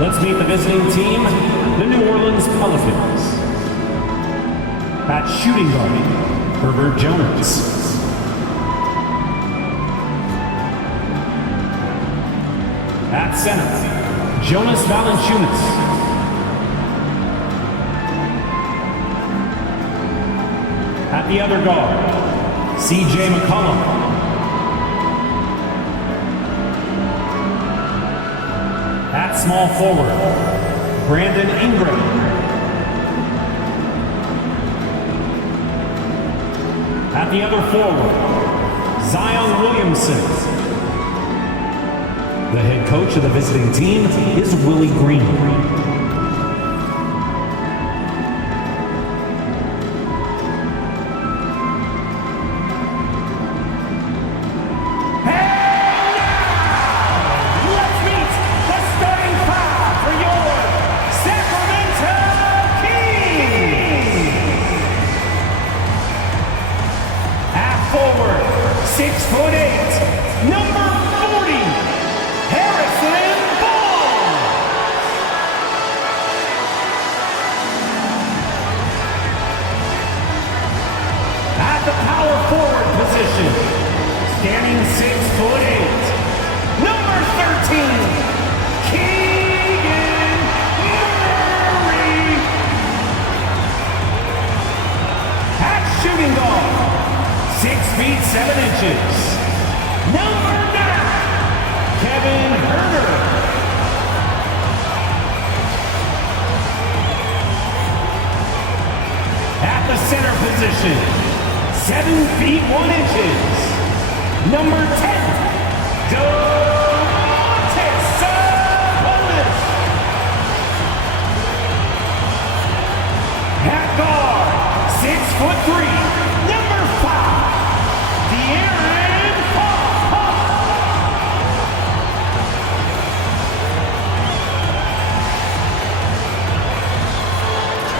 Let's meet the visiting team, the New Orleans Pelicans. At shooting guard, Herbert Jones. At center, Jonas Valanciunas. At the other guard, C.J. McCollum. At small forward, Brandon Ingram. At the other forward, Zion Williamson. The head coach of the visiting team is Willie Green.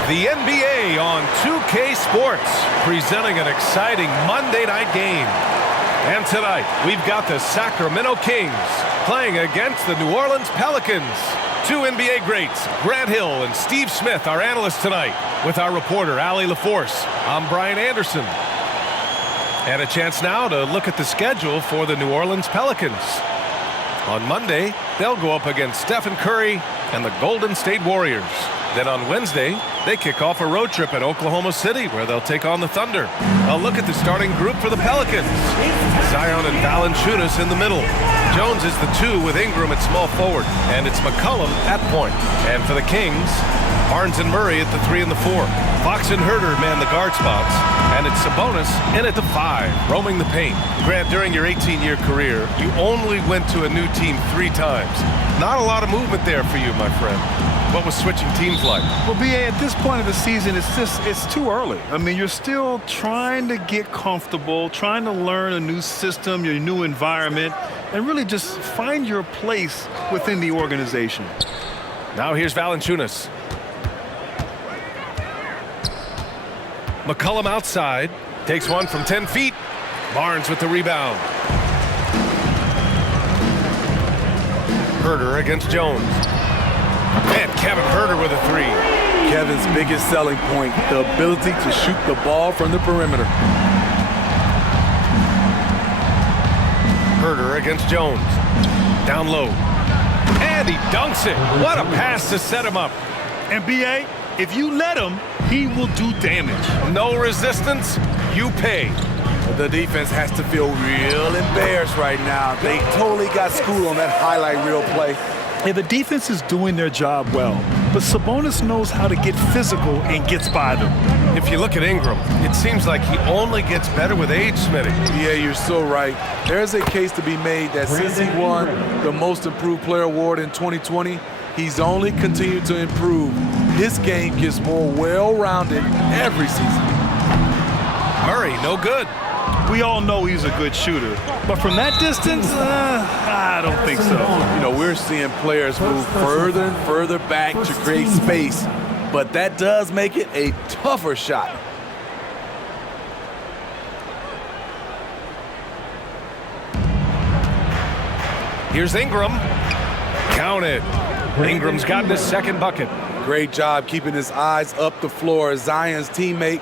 The NBA on 2K Sports, presenting an exciting Monday night game. And tonight, we've got the Sacramento Kings playing against the New Orleans Pelicans. Two NBA greats, Grant Hill and Steve Smith, our analysts tonight, with our reporter, Allie LaForce. I'm Brian Anderson. And a chance now to look at the schedule for the New Orleans Pelicans. On Monday, they'll go up against Stephen Curry and the Golden State Warriors. Then on Wednesday, they kick off a road trip at Oklahoma City, where they'll take on the Thunder. A look at the starting group for the Pelicans. Zion and Valanciunas in the middle. Jones is the 2 with Ingram at small forward, and it's McCollum at point. And for the Kings, Barnes and Murray at the 3 and the 4. Fox and Herter man the guard spots, and it's Sabonis in at the 5, roaming the paint. Grant, during your 18-year career, you only went to a new team 3 times. Not a lot of movement there for you, my friend. What was switching teams like? Well, B.A., at this point of the season, it's too early. I mean, you're still trying to get comfortable, trying to learn a new system, your new environment, and really just find your place within the organization. Now here's Valanciunas. McCollum outside. Takes one from 10 feet. Barnes with the rebound. Herter against Jones. And Kevin Herter with a 3. Kevin's biggest selling point, the ability to shoot the ball from the perimeter. Herter against Jones. Down low. And he dunks it. What a pass to set him up. And B.A., if you let him, he will do damage. No resistance, you pay. The defense has to feel real embarrassed right now. They totally got schooled on that highlight reel play. Yeah, the defense is doing their job well, but Sabonis knows how to get physical and gets by them. If you look at Ingram, it seems like he only gets better with age, Smitty. Yeah, you're so right. There's a case to be made that since he won the Most Improved Player Award in 2020, he's only continued to improve. His game gets more well-rounded every season. Murray, no good. We all know he's a good shooter, but from that distance, I don't think so. You know, we're seeing players move further and further back to create space, but that does make it a tougher shot. Here's Ingram. Counted. Ingram's gotten his second bucket. Great job keeping his eyes up the floor. Zion's teammate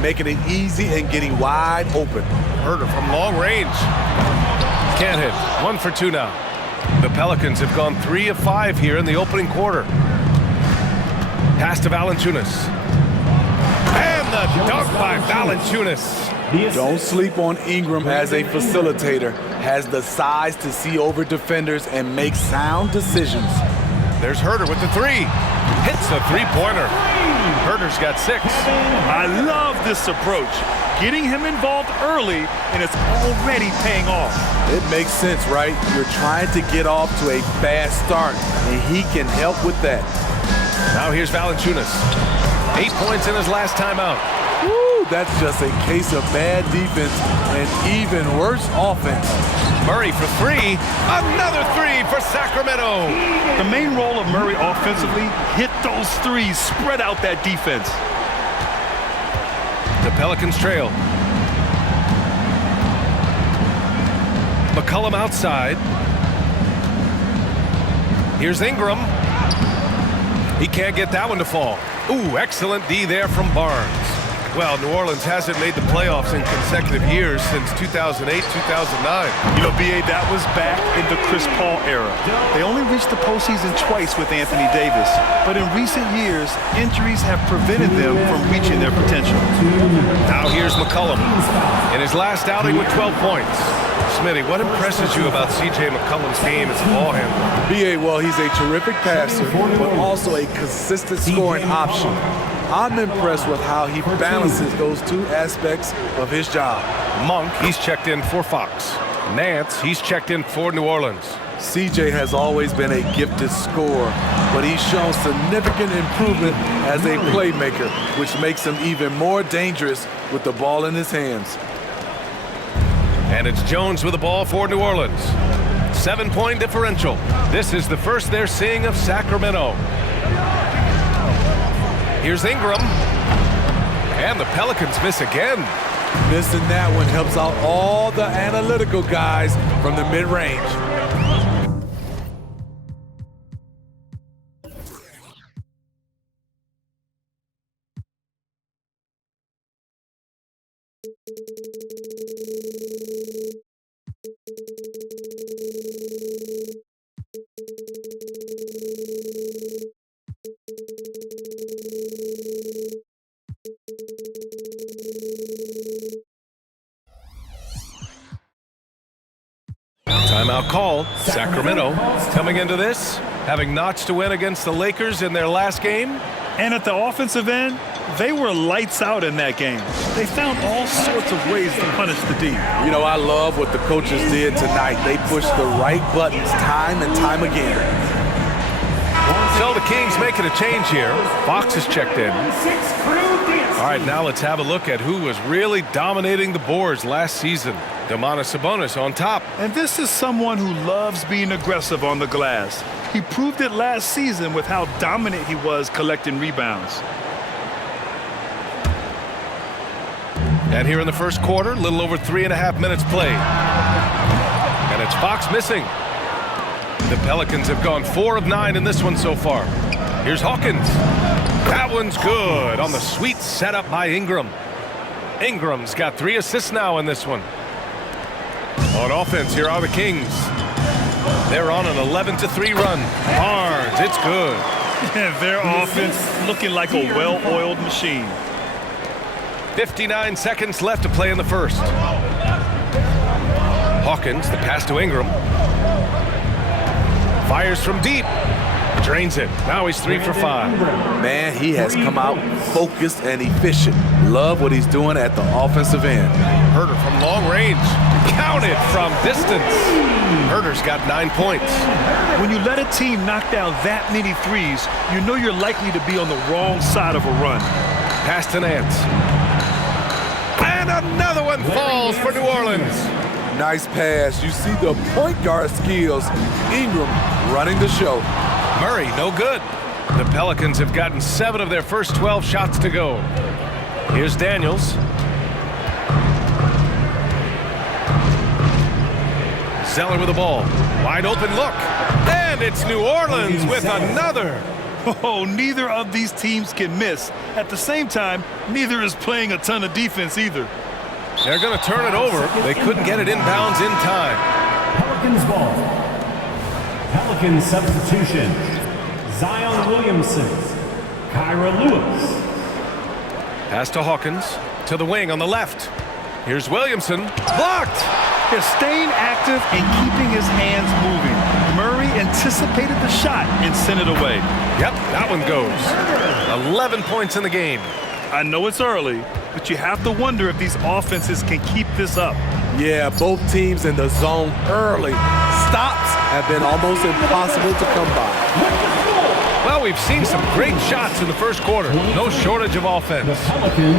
making it easy and getting wide open. Herder from long range. Can't hit. 1 for 2 now. The Pelicans have gone 3 of 5 here in the opening quarter. Pass to Valanciunas. And the dunk by Valanciunas. Don't sleep on Ingram as a facilitator. Has the size to see over defenders and make sound decisions. There's Herder with the 3. Hits a three-pointer. Herder's got 6. I love this approach. Getting him involved early, and it's already paying off. It makes sense, right? You're trying to get off to a fast start, and he can help with that. Now here's Valanciunas. 8 points in his last timeout. Woo, that's just a case of bad defense and even worse offense. Murray for 3. Another 3 for Sacramento. The main role of Murray offensively, hit those threes, spread out that defense. The Pelicans trail. McCollum outside. Here's Ingram. He can't get that one to fall. Ooh, excellent D there from Barnes. Well, New Orleans hasn't made the playoffs in consecutive years since 2008, 2009. You know, B.A., that was back in the Chris Paul era. They only reached the postseason twice with Anthony Davis. But in recent years, injuries have prevented them from reaching their potential. Now here's McCollum in his last outing with 12 points. Smitty, what impresses you about C.J. McCollum's game as a ball handler? B.A., well, he's a terrific passer, but also a consistent scoring option. I'm impressed with how he balances those two aspects of his job. Monk, he's checked in for Fox. Nance, he's checked in for New Orleans. CJ has always been a gifted scorer, but he's shown significant improvement as a playmaker, which makes him even more dangerous with the ball in his hands. And it's Jones with the ball for New Orleans. 7-point differential. This is the first they're seeing of Sacramento. Here's Ingram. And the Pelicans miss again. Missing that one helps out all the analytical guys from the mid-range. Timeout called. Sacramento coming into this, having notched a win against the Lakers in their last game. And at the offensive end, they were lights out in that game. They found all sorts of ways to punish the D. You know, I love what the coaches did tonight. They pushed the right buttons time and time again. So the Kings making a change here. Fox is checked in. All right, now let's have a look at who was really dominating the boards last season. Domantas Sabonis on top. And this is someone who loves being aggressive on the glass. He proved it last season with how dominant he was collecting rebounds. And here in the first quarter, a little over 3.5 minutes played. And it's Fox missing. The Pelicans have gone 4 of 9 in this one so far. Here's Hawkins. That one's good on the sweet setup by Ingram. Ingram's got 3 assists now in this one. On offense, here are the Kings. They're on an 11-3 run. Barnes, it's good. Their offense looking like a well-oiled machine. 59 seconds left to play in the first. Hawkins, the pass to Ingram. Fires from deep. Drains it. Now he's 3 for 5. Man, he has come out focused and efficient. Love what he's doing at the offensive end. Herder from long range. Counted from distance. Herder's got 9 points. When you let a team knock down that many threes, you know you're likely to be on the wrong side of a run. Pass to Nance. And another one falls for New Orleans. Nice pass. You see the point guard skills. Ingram running the show. Murray, no good. The Pelicans have gotten 7 of their first 12 shots to go. Here's Daniels. Zeller with the ball. Wide open look. And And it's New Orleans with another. Oh, neither of these teams can miss. At the same time, neither is playing a ton of defense either. They're going to turn it over. They couldn't get it inbounds in time. Pelicans ball. Pelicans substitution. Zion Williamson. Kyra Lewis. Pass to Hawkins. To the wing on the left. Here's Williamson. Blocked! They're staying active and keeping his hands moving. Murray anticipated the shot and sent it away. Yep, that one goes. 11 points in the game. I know it's early, but you have to wonder if these offenses can keep this up. Yeah, both teams in the zone early. Stops have been almost impossible to come by. Well, we've seen some great shots in the first quarter. No shortage of offense.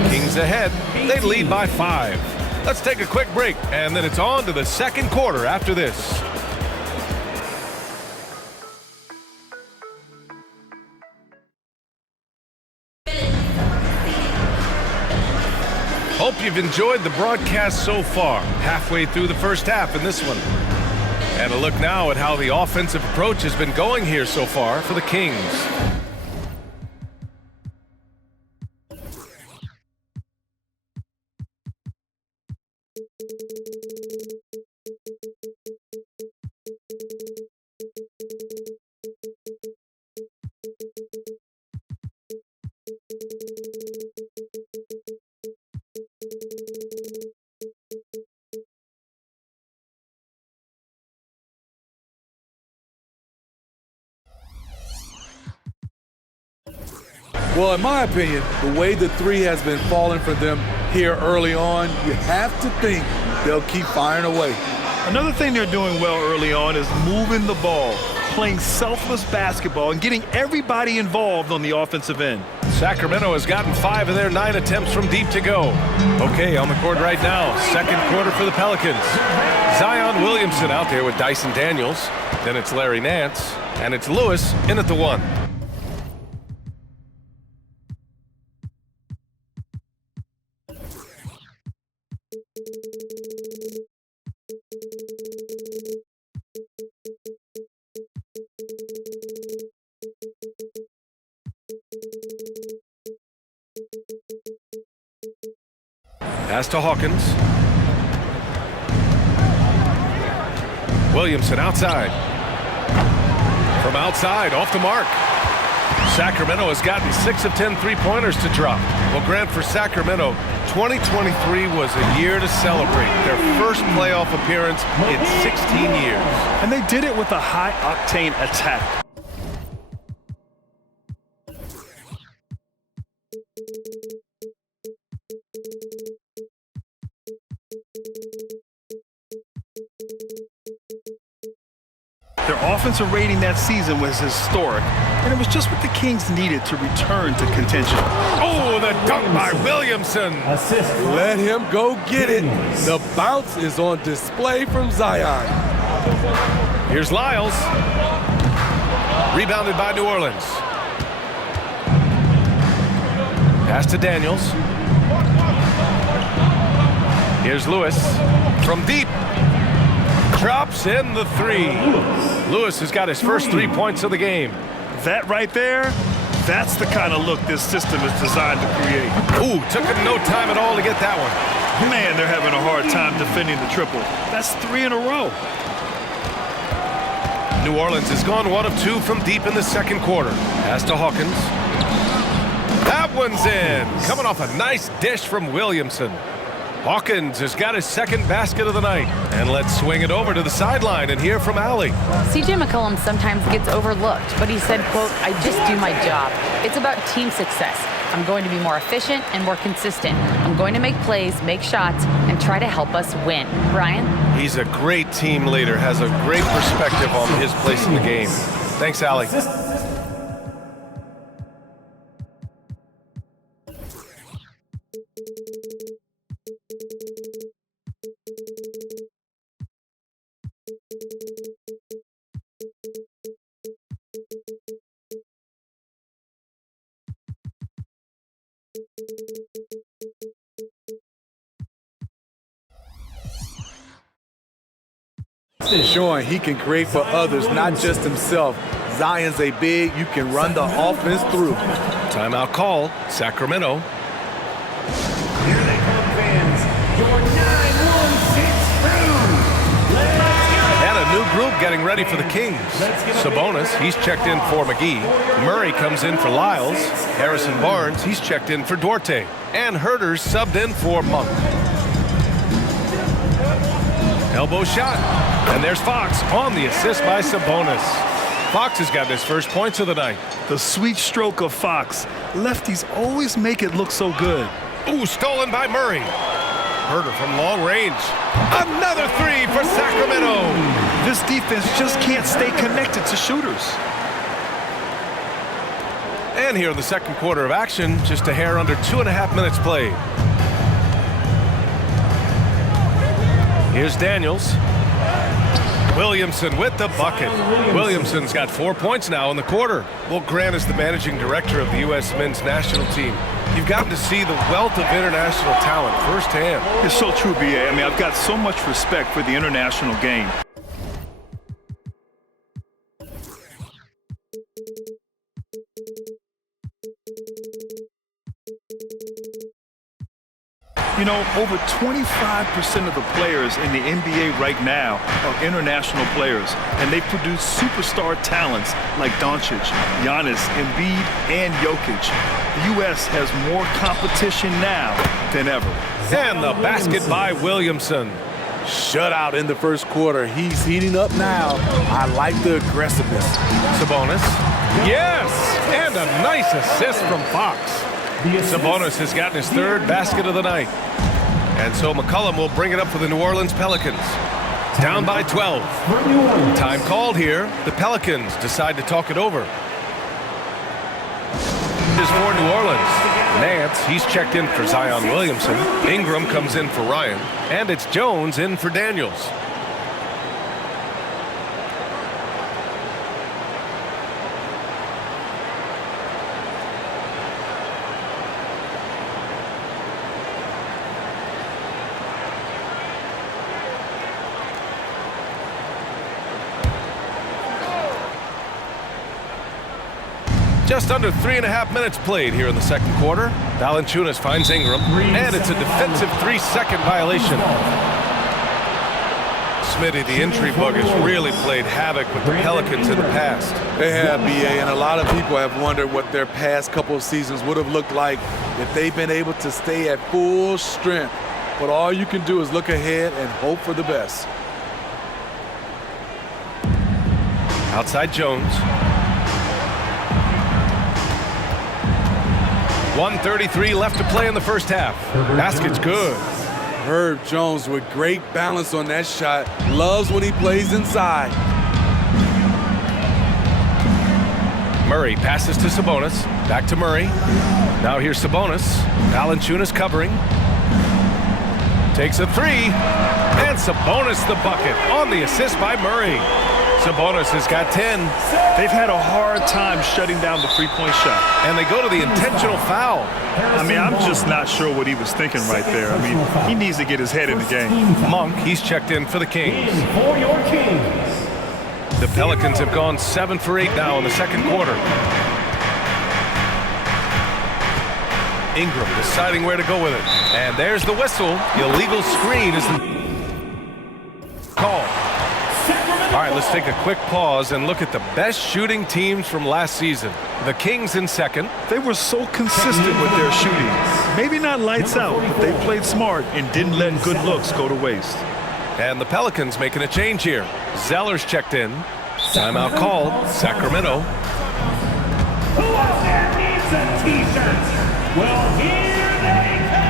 Kings ahead. They lead by 5. Let's take a quick break, and then it's on to the second quarter after this. Hope you've enjoyed the broadcast so far. Halfway through the first half in this one. And a look now at how the offensive approach has been going here so far for the Kings. Well, in my opinion, the way the three has been falling for them here early on, you have to think they'll keep firing away. Another thing they're doing well early on is moving the ball, playing selfless basketball, and getting everybody involved on the offensive end. Sacramento has gotten 5 of their 9 attempts from deep to go. Okay, on the court right now, second quarter for the Pelicans. Zion Williamson out there with Dyson Daniels. Then it's Larry Nance, and it's Lewis in at the 1. Pass to Hawkins. Williamson outside. From outside, off the mark. Sacramento has gotten 6 of 10 three-pointers to drop. Well, Grant, for Sacramento, 2023 was a year to celebrate. Their first playoff appearance in 16 years. And they did it with a high-octane attack. Their offensive rating that season was historic, and it was just what the Kings needed to return to contention. Oh, the dunk by Williamson. Assist. Let him go get it. The bounce is on display from Zion. Here's Lyles. Rebounded by New Orleans. Pass to Daniels. Here's Lewis from deep. Drops in the 3. Lewis has got his first 3 points of the game. That right there, that's the kind of look this system is designed to create. Ooh, took him no time at all to get that one. Man, they're having a hard time defending the triple. That's 3 in a row. New Orleans has gone 1 of 2 from deep in the second quarter. Pass to Hawkins. That one's in. Coming off a nice dish from Williamson. Hawkins has got his second basket of the night. And let's swing it over to the sideline and hear from Allie. C.J. McCollum sometimes gets overlooked, but he said, quote, "I just do my job. It's about team success. I'm going to be more efficient and more consistent. I'm going to make plays, make shots, and try to help us win." Brian? He's a great team leader, has a great perspective on his place in the game. Thanks, Allie. showing he can create for others, not just himself. Zion's a big, you can run the offense through. Timeout call, Sacramento. Here they come, fans. Your 9-1-6 crew. And a new group getting ready for the Kings. Sabonis, he's checked in for McGee. Murray comes in for Lyles. Harrison Barnes, he's checked in for Duarte. And Herter's subbed in for Monk. Elbow shot. And there's Fox on the assist by Sabonis. Fox has got his first points of the night. The sweet stroke of Fox. Lefties always make it look so good. Ooh, stolen by Murray. Herter from long range. Another three for Sacramento. This defense just can't stay connected to shooters. And here in the second quarter of action, just a hair under 2.5 minutes played. Here's Daniels. Williamson with the bucket. Williamson's got 4 points now in the quarter. Well, Grant is the managing director of the U.S. men's national team. You've gotten to see the wealth of international talent firsthand. It's so true, B.A. I mean, I've got so much respect for the international game. You know, over 25% of the players in the NBA right now are international players, and they produce superstar talents like Doncic, Giannis, Embiid, and Jokic. The U.S. has more competition now than ever. And the basket by Williamson. Shutout in the first quarter. He's heating up now. I like the aggressiveness. Sabonis. Yes! And a nice assist from Fox. Sabonis has gotten his third basket of the night. And so McCollum will bring it up for the New Orleans Pelicans. Down by 12. Time called here. The Pelicans decide to talk it over. Is for New Orleans. Nance, he's checked in for Zion Williamson. Ingram comes in for Ryan. And it's Jones in for Daniels. Just under 3.5 minutes played here in the second quarter. Valanciunas finds Ingram, and it's a defensive 3-second violation. Smitty, the injury bug has really played havoc with the Pelicans in the past. They have, B.A., and a lot of people have wondered what their past couple of seasons would have looked like if they've been able to stay at full strength. But all you can do is look ahead and hope for the best. Outside Jones. 1:33 left to play in the first half. Basket's good. Herb Jones with great balance on that shot. Loves when he plays inside. Murray passes to Sabonis. Back to Murray. Now here's Sabonis. Valanciunas covering. Takes a three. And Sabonis the bucket on the assist by Murray. Sabonis has got 10. They've had a hard time shutting down the three-point shot. And they go to the intentional foul. I mean, I'm just not sure what he was thinking right there. I mean, he needs to get his head in the game. Monk, he's checked in for the Kings. For your Kings. The Pelicans have gone 7 for 8 now in the second quarter. Ingram deciding where to go with it. And there's the whistle. Illegal screen is the call. All right, let's take a quick pause and look at the best shooting teams from last season. The Kings in second. They were so consistent with their shooting. Maybe not lights out, but they played smart and didn't let good looks go to waste. And the Pelicans making a change here. Zeller's checked in. Timeout called. Sacramento. Who out there needs a T-shirt? Well, here they come.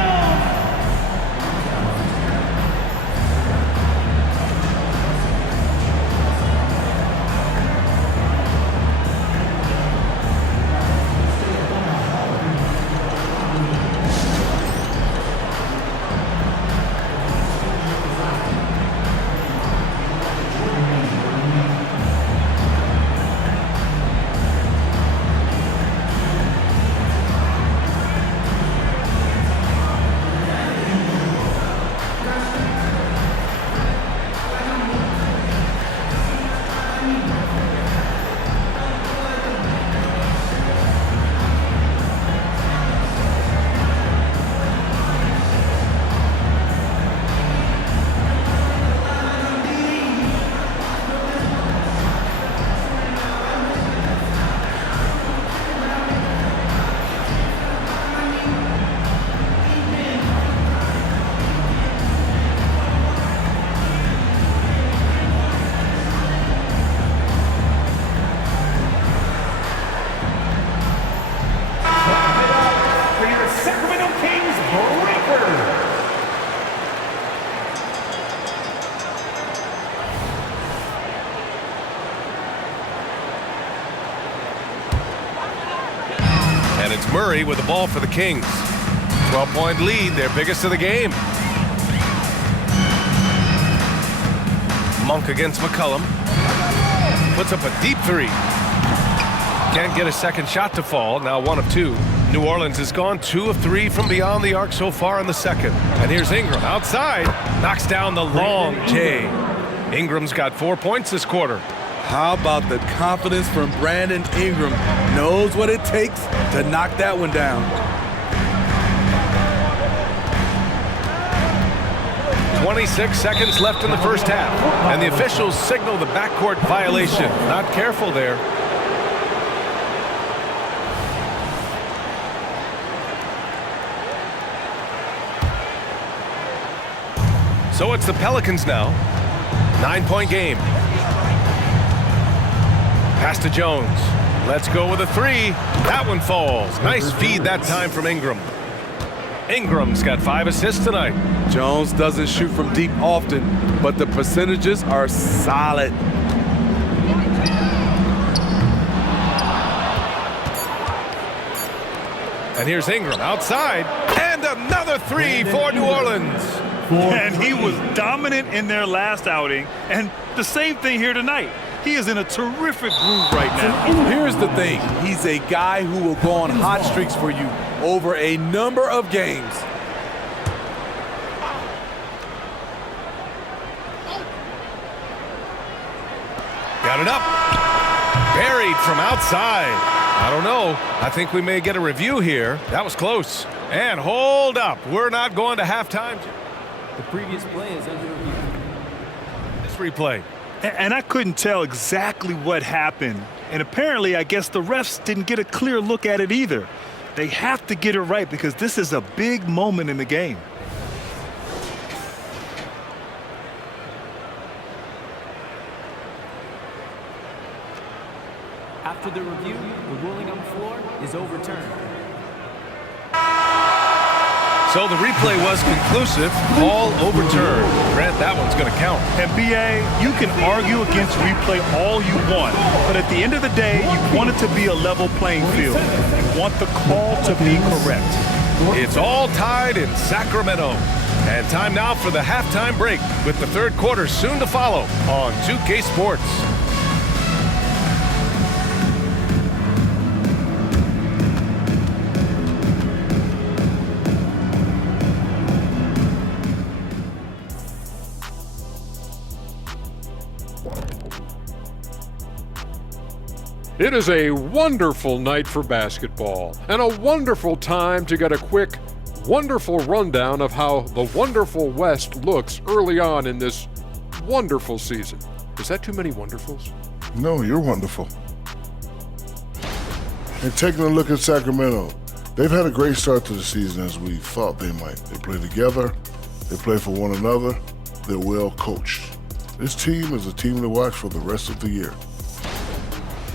it's Murray with the ball for the Kings. 12-point lead, their biggest of the game. Monk against McCollum. Puts up a deep three. Can't get a second shot to fall. Now 1 of 2. New Orleans has gone 2 of 3 from beyond the arc so far in the second. And here's Ingram outside. Knocks down the long J. Ingram's got 4 points this quarter. How about the confidence from Brandon Ingram? Knows what it takes to knock that one down. 26 seconds left in the first half. And the officials signal the backcourt violation. Not careful there. So it's the Pelicans now. 9-point game. Pass to Jones. Let's go with a 3. That one falls. Nice feed that time from Ingram. Ingram's got 5 assists tonight. Jones doesn't shoot from deep often, but the percentages are solid. And here's Ingram outside. And another 3 for New Orleans. And he was dominant in their last outing. And the same thing here tonight. He is in a terrific groove right now. Here's the thing. He's a guy who will go on hot streaks for you over a number of games. Got it up. Buried from outside. I don't know. I think we may get a review here. That was close. And hold up. We're not going to halftime. The previous play is under review. This replay. And I couldn't tell exactly what happened. And apparently, I guess the refs didn't get a clear look at it either. They have to get it right because this is a big moment in the game. After the review, the ruling on the floor is overturned. So the replay was conclusive, all overturned. Grant, that one's going to count. And BA, you can argue against replay all you want, but at the end of the day, you want it to be a level playing field. You want the call to be correct. It's all tied in Sacramento. And time now for the halftime break, with the third quarter soon to follow on 2K Sports. It is a wonderful night for basketball and a wonderful time to get a quick, wonderful rundown of how the wonderful West looks early on in this wonderful season. Is that too many wonderfuls? No, you're wonderful. And taking a look at Sacramento, they've had a great start to the season as we thought they might. They play together, they play for one another, they're well coached. This team is a team to watch for the rest of the year.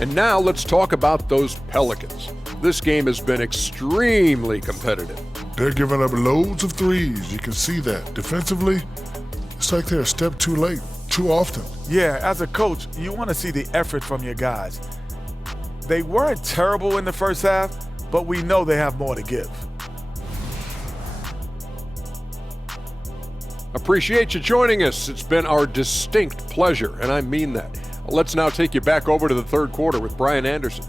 And now let's talk about those Pelicans. This game has been extremely competitive. They're giving up loads of threes. You can see that. Defensively, it's like they're a step too late, too often. Yeah, as a coach, you want to see the effort from your guys. They weren't terrible in the first half, but we know they have more to give. Appreciate you joining us. It's been our distinct pleasure, and I mean that. Let's now take you back over to the third quarter with Brian Anderson.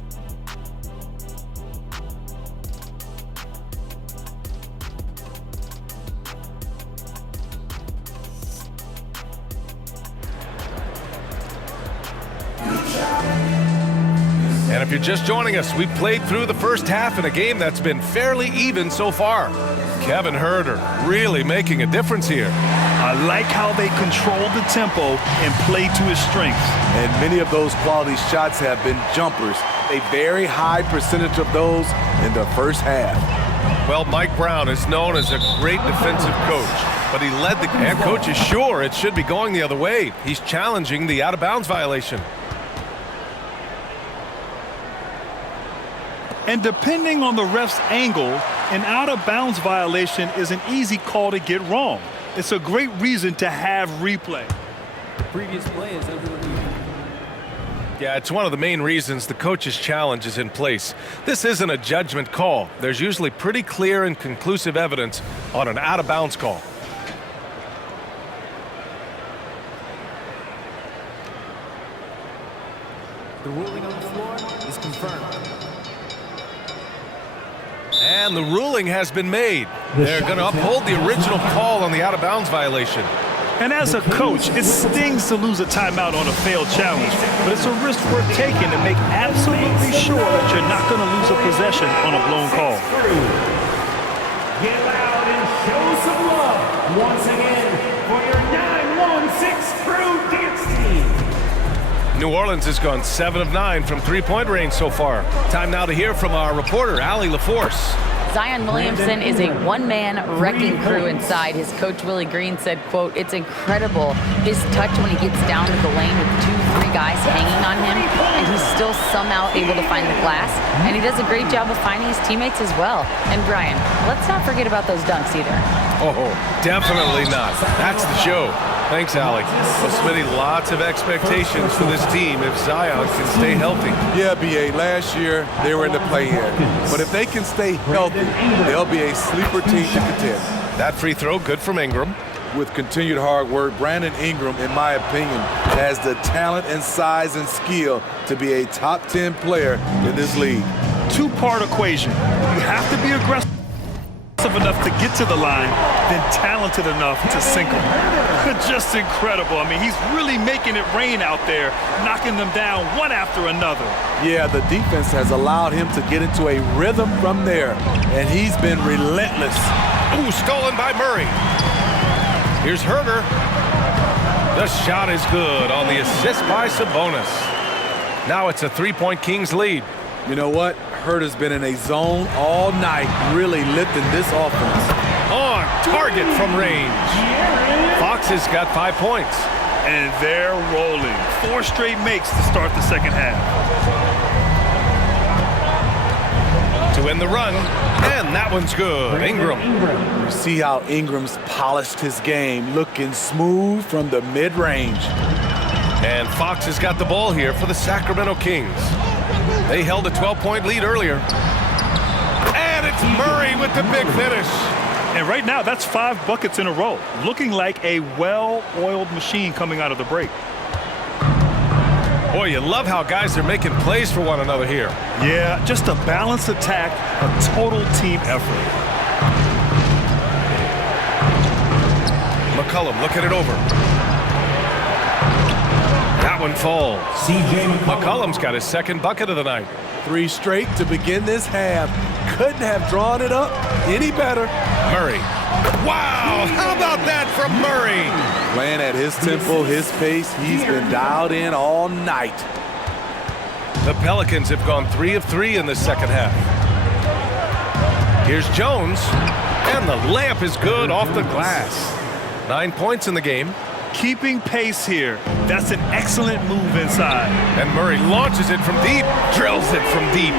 And if you're just joining us, we played through the first half in a game that's been fairly even so far. Kevin Huerter really making a difference here. I like how they control the tempo and play to his strengths. And many of those quality shots have been jumpers. A very high percentage of those in the first half. Well, Mike Brown is known as a great defensive coach, but he led the and coach is sure it should be going the other way. He's challenging the out-of-bounds violation. And depending on the ref's angle, an out-of-bounds violation is an easy call to get wrong. It's a great reason to have replay. The previous play is under review. Yeah, it's one of the main reasons the coach's challenge is in place. This isn't a judgment call. There's usually pretty clear and conclusive evidence on an out-of-bounds call. The ruling on the floor is confirmed. And the ruling has been made. They're going to uphold the original call on the out-of-bounds violation. And as a coach, it stings to lose a timeout on a failed challenge, but it's a risk worth taking to make absolutely sure that you're not going to lose a possession on a blown call. Get loud and show some love once again for your 916 Crew Dance Team. New Orleans has gone 7 of 9 from three-point range so far. Time now to hear from our reporter, Allie LaForce. Zion Williamson is a one-man wrecking crew inside. His coach, Willie Green, said, quote, "It's incredible his touch when he gets down to the lane with 2-3 guys hanging on him, and he's still somehow able to find the glass. And he does a great job of finding his teammates as well." And Brian, let's not forget about those dunks either. Oh, definitely not. That's the show. Thanks, Allie. Well, Smitty, lots of expectations for this team if Zion can stay healthy. Yeah, B.A., last year they were in the play-in. But if they can stay healthy, they'll be a sleeper team to contend. That free throw, good from Ingram. With continued hard work, Brandon Ingram, in my opinion, has the talent and size and skill to be a top 10 player in this league. Two-part equation. You have to be aggressive enough to get to the line, then talented enough to sink them. Just incredible. I mean, he's really making it rain out there, knocking them down one after another. Yeah, the defense has allowed him to get into a rhythm from there, and he's been relentless. Ooh, stolen by Murray. Here's Herder. The shot is good on the assist by Sabonis. Now it's a three-point Kings lead. You know what? Herder's been in a zone all night, really lifting this offense. On target from range. Fox has got 5 points. And they're rolling. 4 straight makes to start the second half. To end the run, and that one's good. Ingram. You see how Ingram's polished his game, looking smooth from the mid-range. And Fox has got the ball here for the Sacramento Kings. They held a 12-point lead earlier. And it's Murray with the big finish. And right now, that's 5 buckets in a row. Looking like a well-oiled machine coming out of the break. Boy, you love how guys are making plays for one another here. Yeah, just a balanced attack, a total team effort. McCollum looking it over. That one falls. McCollum's got his second bucket of the night. 3 straight to begin this half. Couldn't have drawn it up any better. Murray. Wow, how about that from Murray? Playing at his tempo, his pace, he's been dialed in all night. The Pelicans have gone 3 of 3 in the second half. Here's Jones, and the layup is good off the glass. 9 points in the game. Keeping pace here. That's an excellent move inside. And Murray launches it from deep, drills it from deep.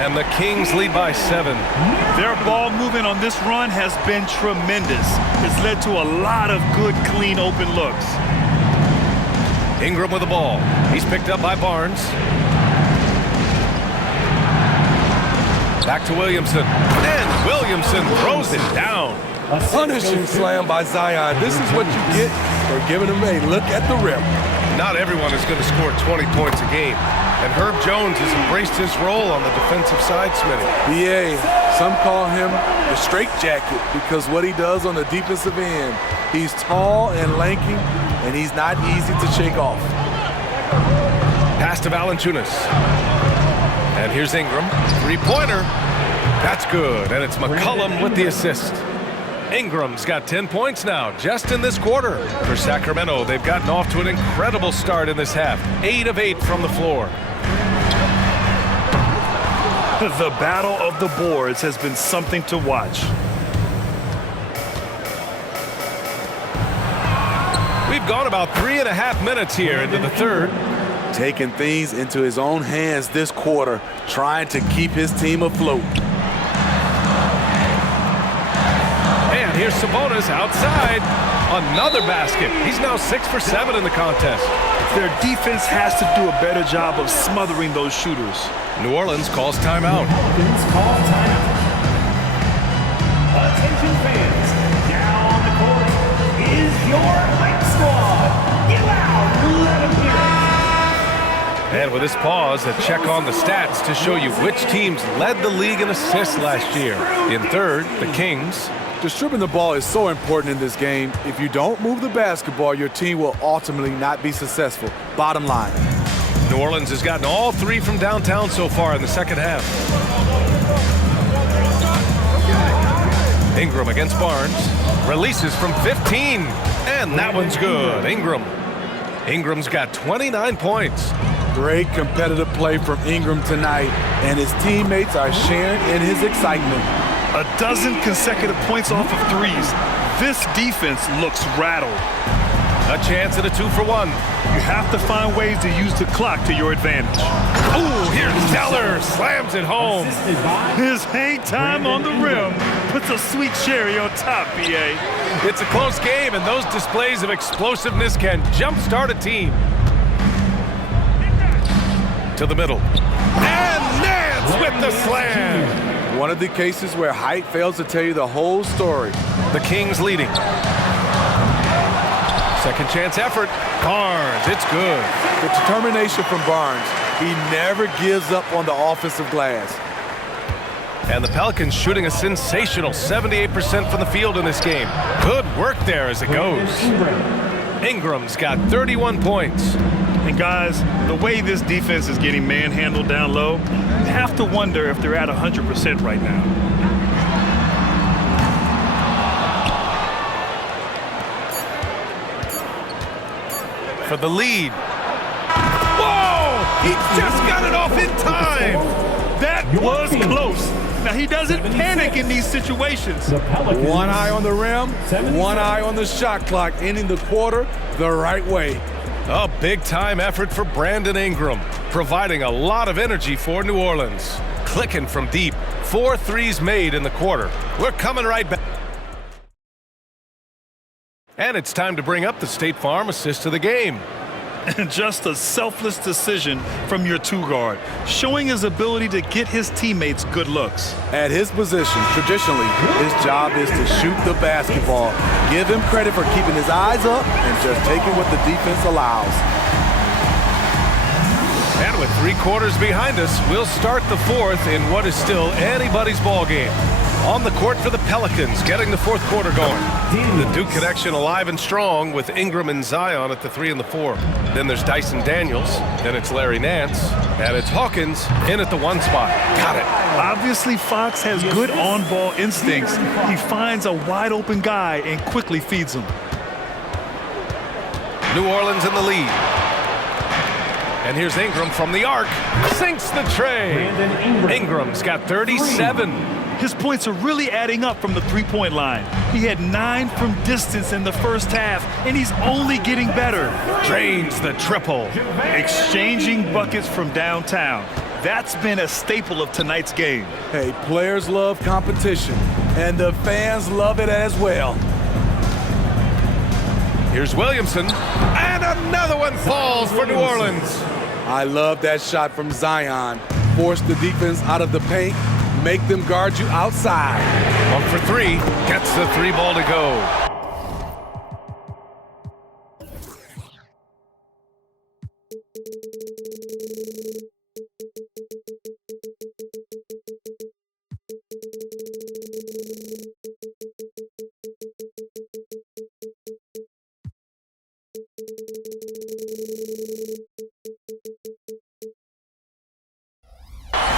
And the Kings lead by 7. Their ball movement on this run has been tremendous. It's led to a lot of good, clean, open looks. Ingram with the ball. He's picked up by Barnes. Back to Williamson. And Williamson throws it down. Punishing slam by Zion. This is what you get for giving him a look at the rim. Not everyone is going to score 20 points a game. And Herb Jones has embraced his role on the defensive side, Smitty. BA, some call him the straitjacket because what he does on the defensive end. He's tall and lanky, and he's not easy to shake off. Pass to Valanciunas. And here's Ingram. Three-pointer. That's good. And it's McCollum with the assist. Ingram's got 10 points now, just in this quarter. For Sacramento, they've gotten off to an incredible start in this half. 8 of 8 from the floor. The battle of the boards has been something to watch. We've gone about 3.5 minutes here into the third. Taking things into his own hands this quarter, trying to keep his team afloat. And here's Sabonis outside. Another basket. He's now 6 for 7 in the contest. Their defense has to do a better job of smothering those shooters. New Orleans calls timeout. Pelicans call timeout. Attention fans, now on the court is your hype squad. Get loud, let them hear it. And with this pause, a check on the stats to show you which teams led the league in assists last year. In third, the Kings. Distributing the ball is so important in this game. If you don't move the basketball, your team will ultimately not be successful. Bottom line. New Orleans has gotten all 3 from downtown so far in the second half. Ingram against Barnes. Releases from 15. And that one's good. Ingram's got 29 points. Great competitive play from Ingram tonight, and his teammates are sharing in his excitement. A dozen consecutive points off of threes. This defense looks rattled. A chance at a 2-for-1. You have to find ways to use the clock to your advantage. Ooh, here's Zeller. Slams it home. Assisted by His hang time on the rim puts a sweet cherry on top, BA. It's a close game, and those displays of explosiveness can jumpstart a team. To the middle. And Nance with the slam. One of the cases where height fails to tell you the whole story. The Kings leading. Second chance effort. Barnes, it's good. The determination from Barnes. He never gives up on the offensive glass. And the Pelicans shooting a sensational 78% from the field in this game. Good work there as it goes. Ingram's got 31 points. And guys, the way this defense is getting manhandled down low, you have to wonder if they're at 100% right now. For the lead. Whoa! He just got it off in time. That was close. Now, he doesn't panic in these situations. the Pelicans. One eye on the rim, 7 one eye on the shot clock, ending the quarter the right way. A big-time effort for Brandon Ingram, providing a lot of energy for New Orleans. Clicking from deep. 4 threes made in the quarter. We're coming right back. And it's time to bring up the State Farm assist of the game. And just a selfless decision from your 2-guard, showing his ability to get his teammates good looks. At his position, traditionally, his job is to shoot the basketball. Give him credit for keeping his eyes up and just taking what the defense allows. And with 3 quarters behind us, we'll start the 4th in what is still anybody's ball game. On the court for the Pelicans, getting the 4th quarter going. The Duke connection alive and strong with Ingram and Zion at the 3 and the 4. Then there's Dyson Daniels, then it's Larry Nance, and it's Hawkins in at the 1 spot. Got it. Obviously, Fox has good on-ball instincts. He finds a wide-open guy and quickly feeds him. New Orleans in the lead. And here's Ingram from the arc. Sinks the tray. Brandon Ingram. Ingram's got 37. His points are really adding up from the three-point line. He had 9 from distance in the first half, and he's only getting better. Drains the triple. Exchanging buckets from downtown. That's been a staple of tonight's game. Hey, players love competition, and the fans love it as well. Here's Williamson. And another one falls for New Orleans. I love that shot from Zion. Force the defense out of the paint. Make them guard you outside. 1 for 3. Gets the 3 ball to go.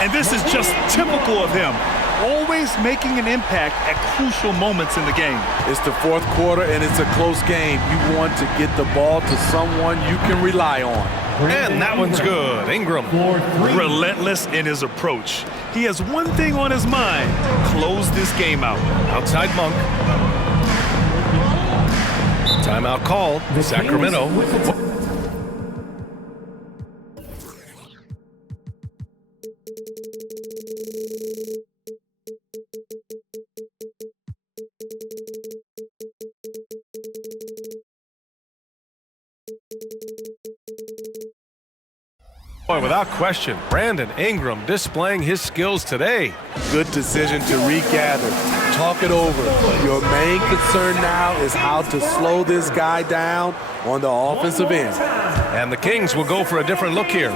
And this is just typical of him, always making an impact at crucial moments in the game. It's the 4th quarter, and it's a close game. You want to get the ball to someone you can rely on. And that one's good. Ingram. Floor 3. Relentless in his approach. He has one thing on his mind: close this game out. Outside Monk. Timeout called. The Sacramento. Kings with the Boy, without question, Brandon Ingram displaying his skills today. Good decision to regather. Talk it over. Your main concern now is how to slow this guy down on the offensive end. And the Kings will go for a different look here.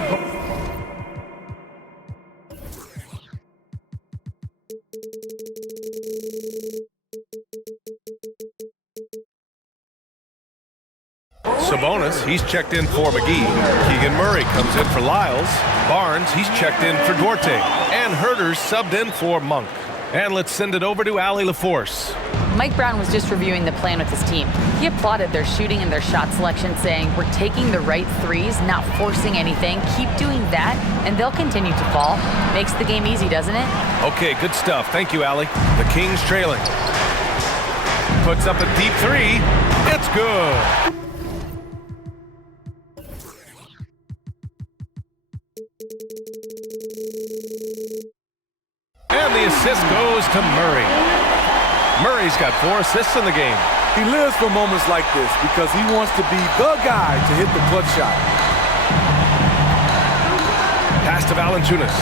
Sabonis, he's checked in for McGee. Keegan Murray comes in for Lyles. Barnes, he's checked in for Duarte. And Herter's subbed in for Monk. And let's send it over to Allie LaForce. Mike Brown was just reviewing the plan with his team. He applauded their shooting and their shot selection, saying, "We're taking the right threes, not forcing anything. Keep doing that, and they'll continue to fall." Makes the game easy, doesn't it? Okay, good stuff. Thank you, Allie. The Kings trailing. Puts up a deep three. It's good. And the assist goes to Murray. Murray's got 4 assists in the game. He lives for moments like this because he wants to be the guy to hit the clutch shot. Pass to Valanciunas.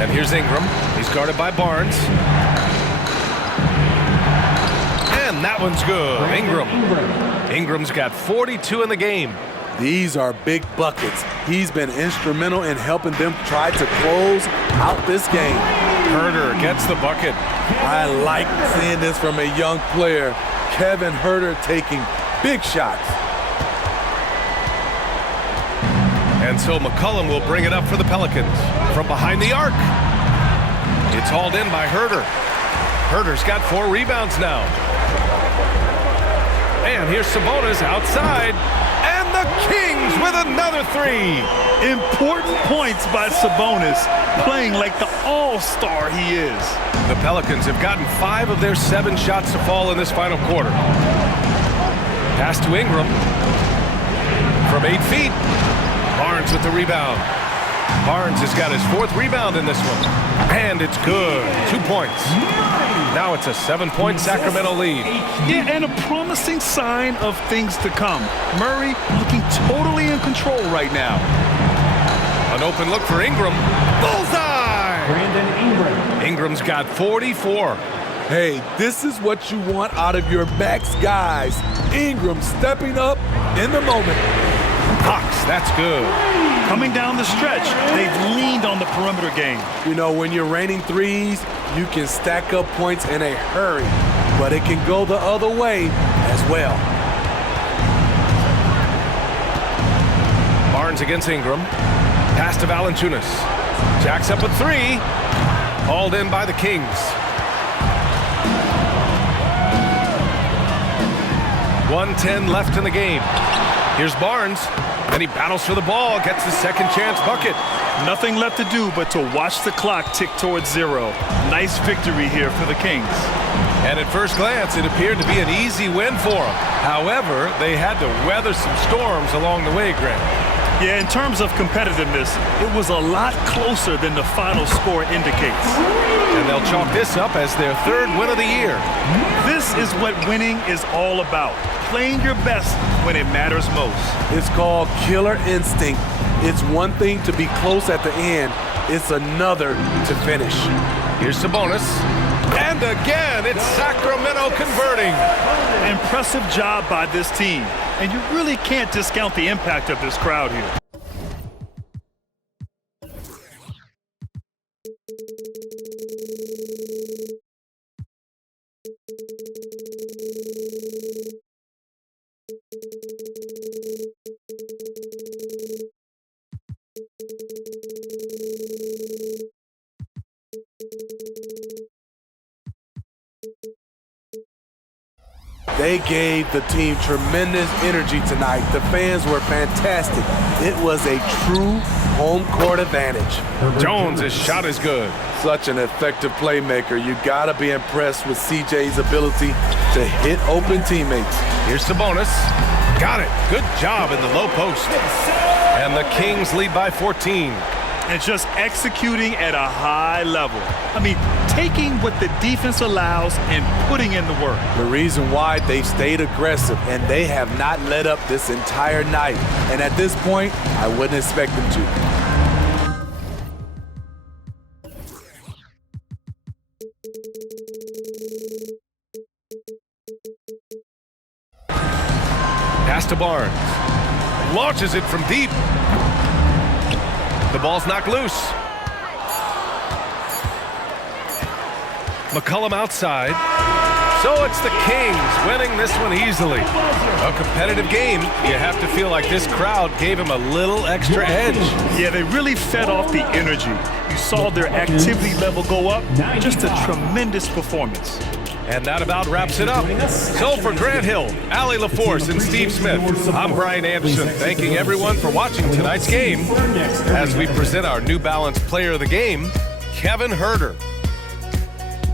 And here's Ingram. He's guarded by Barnes. And that one's good. Ingram's got 42 in the game. These are big buckets. He's been instrumental in helping them try to close out this game. Herter gets the bucket. I like seeing this from a young player. Kevin Herter taking big shots. And so McCollum will bring it up for the Pelicans. From behind the arc. It's hauled in by Herter. Herter's got 4 rebounds now. And here's Sabonis outside. And the Kings with another 3. Important points by Sabonis, playing like the all-star he is. The Pelicans have gotten 5 of their 7 shots to fall in this final quarter. Pass to Ingram. From 8 feet. Barnes with the rebound. Barnes has got his 4th rebound in this one. And it's good. 2 points. Now it's a 7-point Sacramento lead. Yeah, and a promising sign of things to come. Murray looking totally in control right now. An open look for Ingram. Bullseye! Brandon Ingram. Ingram's got 44. Hey, this is what you want out of your max guys. Ingram stepping up in the moment. Cox, that's good. Coming down the stretch, they've leaned on the perimeter game. You know, when you're raining threes, you can stack up points in a hurry, but it can go the other way as well. Barnes against Ingram. Pass to Valanciunas. Jacks up a 3. Hauled in by the Kings. 1:10 left in the game. Here's Barnes. And he battles for the ball, gets the second chance bucket. Nothing left to do but to watch the clock tick towards 0. Nice victory here for the Kings. And at first glance, it appeared to be an easy win for them. However, they had to weather some storms along the way, Grant. Yeah, in terms of competitiveness, it was a lot closer than the final score indicates. And they'll chalk this up as their 3rd win of the year. This is what winning is all about. Playing your best when it matters most. It's called killer instinct. It's one thing to be close at the end. It's another to finish. Here's Sabonis. And again, it's Sacramento converting. Impressive job by this team. And you really can't discount the impact of this crowd here. They gave the team tremendous energy tonight. The fans were fantastic. It was a true home court advantage. Jones' shot is good. Such an effective playmaker. You gotta be impressed with CJ's ability to hit open teammates. Here's Sabonis. Got it. Good job in the low post. And the Kings lead by 14. and just executing at a high level. I mean, taking what the defense allows and putting in the work. The reason why they've stayed aggressive and they have not let up this entire night. And at this point, I wouldn't expect them to. Pass to Barnes. Launches it from deep. The ball's knocked loose. McCollum outside. So it's the Kings winning this one easily. A competitive game. You have to feel like this crowd gave him a little extra edge. Yeah, they really fed off the energy. You saw their activity level go up. Just a tremendous performance. And that about wraps it up. So for Grant Hill, Allie LaForce, and Steve Smith, I'm Brian Anderson, thanking everyone for watching tonight's game as we present our New Balance Player of the Game, Kevin Herter.